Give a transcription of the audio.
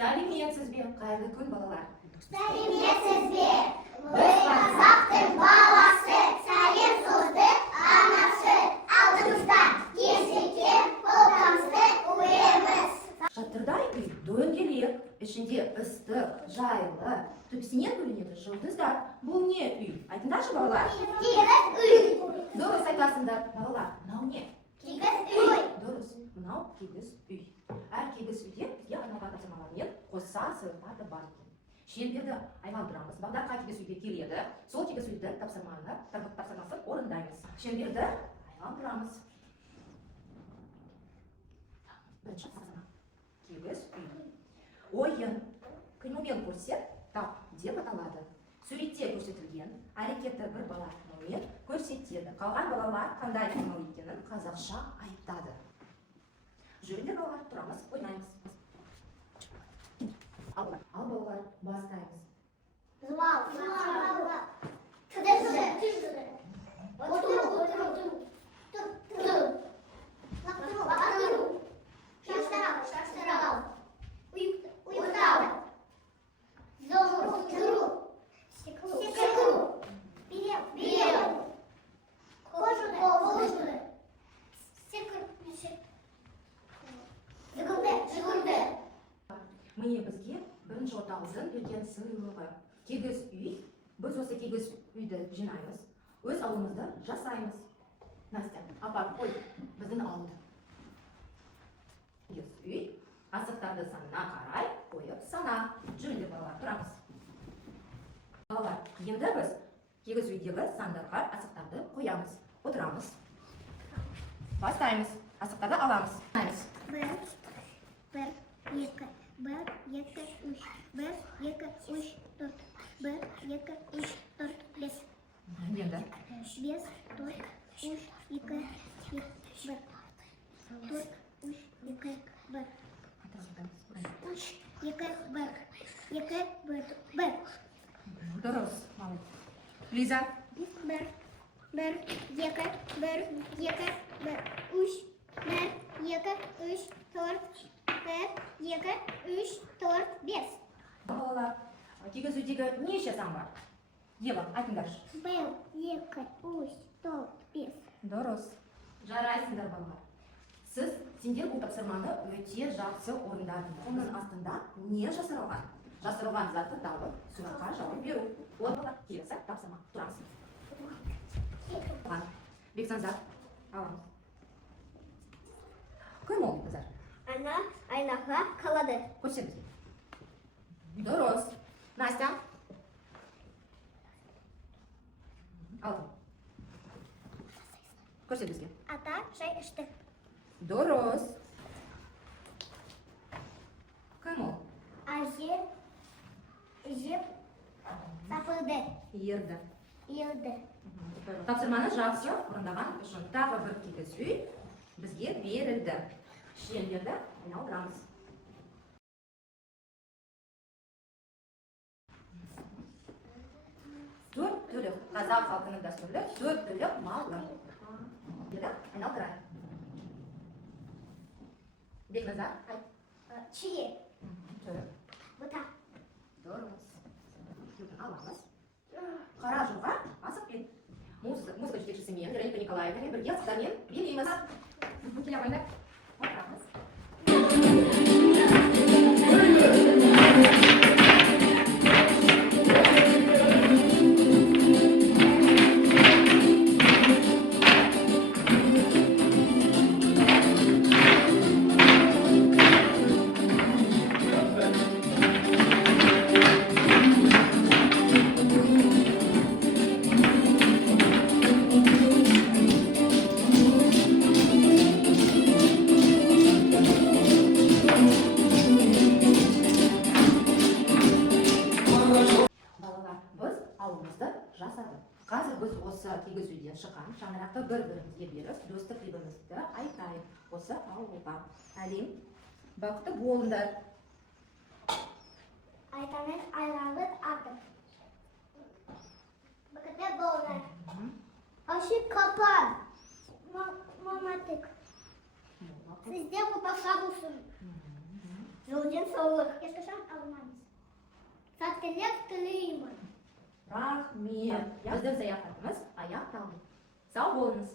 Сәлеметсізбе, қайырлы күн балалар. Сәлеметсізбе, біз қазақтың баласы, сәлем сөздің анасы, алдымызда кездескен қолдамызды көреміз. Шатырдай үй дөңгелек, ішінде ыстық, жайлы, төбесінен көрінеді жұлдыздар. Бұл не үй? Айтыңдаршы балалар. Кигіз үй. Дұрыс айтасыңдар балалар. Мынау не? Кигіз үй. Дұрыс, мынау кигіз үй. Әр кигіз үйде бізге арналған тапсырмалармен қоса сырттары бар екен. Шеңберді айналдырамыз. Бағдарға кигіз үйге келеді. Сол кигіз үйді тапсырмасын орындаймыз. Шеңберді айналдырамыз. Бірінші тапсырма. Кигіз үй. Ойын қимылмен көрсет, тап деп аталады. Суретте көрсетілген әрекетті бір бала қимылмен көрсетеді. Қалған балалар қандай қимыл екенін қазақша айтады. Жүріңдер балалар, тұрамыз, ойнаймыз. Ал балалар, бастаймыз. Зуал. Түдесі. Отыру. Лақтыру. Шаштарау. Уйықтау. Тұру. Секіру. Билеу. Қожуды. Жүгірді. Міне бізге бірінші отағыздың берген сыйлығы. Кигіз үй. Біз осы кигіз үйді жинаймыз. Өз ауылымызды жасаймыз. Настя, апа, қой, біздің ауылды. Кигіз үй. Асықтарды санына қарай қойып сана. Жүріңдер балалар, тұрамыз. Балалар, енді біз кигіз үйдегі сандарға асықтарды қоямыз. Отырамыз. Бастаймыз. Асықтарды аламыз. Бір, екі, үш, төрт, бес. Енді. Бес, төрт, үш, екі, бір. Төрт, үш, екі, бір. Үш, екі, бір. Дұрыс, мал. Лиза. Бір, екі, үш, төрт, бес. Балалар, кигіз үйдегі неше сан бар? Ева, айтыңдаршы. Бір, екі, үш, төрт, бес. Дұрыс. Жарайсыңдар балалар. Сендер бұл тапсырманы өте жақсы орындадыңдар. Оның астында не жасырылған? Жасырылған затты тауып, сұраққа жауап беру. Ол балалар, келесі тапсырма. Тұрамыз. Бексанзар, аламыз. Кім ол қыздар? Ана айнаға қалады. Көрсет бізге. Дұрыс. Настя. Алтын. Көрсет бізге. Ата шай ішті. Дұрыс. Кім ол? Әже жеп сапылды. Ерді. Тапсырманы жақсы орындаған үшін тағы бір кигіз үй бізге берілді. Шеңберді айналдырамыз. Төрт түлік, қазақ халқының дәстүрлі төрт түлік малы. Айналдырайық. Бекназар, айт. Чие. Түлік. Бұта. Дұрыс. Аламыз. Қара жолға асықпен. Музыка жетекшісімен, Вероника Николаевнамен бірге асықтармен билейміз. Келе қойыңдар. Отырамыз. Қазір біз осы кигіз үйден шыққан шаңырақты бір-бірімізге беріп, достық лебімізді айтайық осы ауылға. Әлем, бақытты болыңдар. Айтамыз айланып артып. Бақытты болыңдар. Ашы капан. Маматык. Sizde mutlaka bulsun. Жыл денсаулық. Ешқашан ауырмаңыз. Сәттілік тілеймін. Рахмет. Біздің саяхатымыз аяқталды. Сау болыңыз.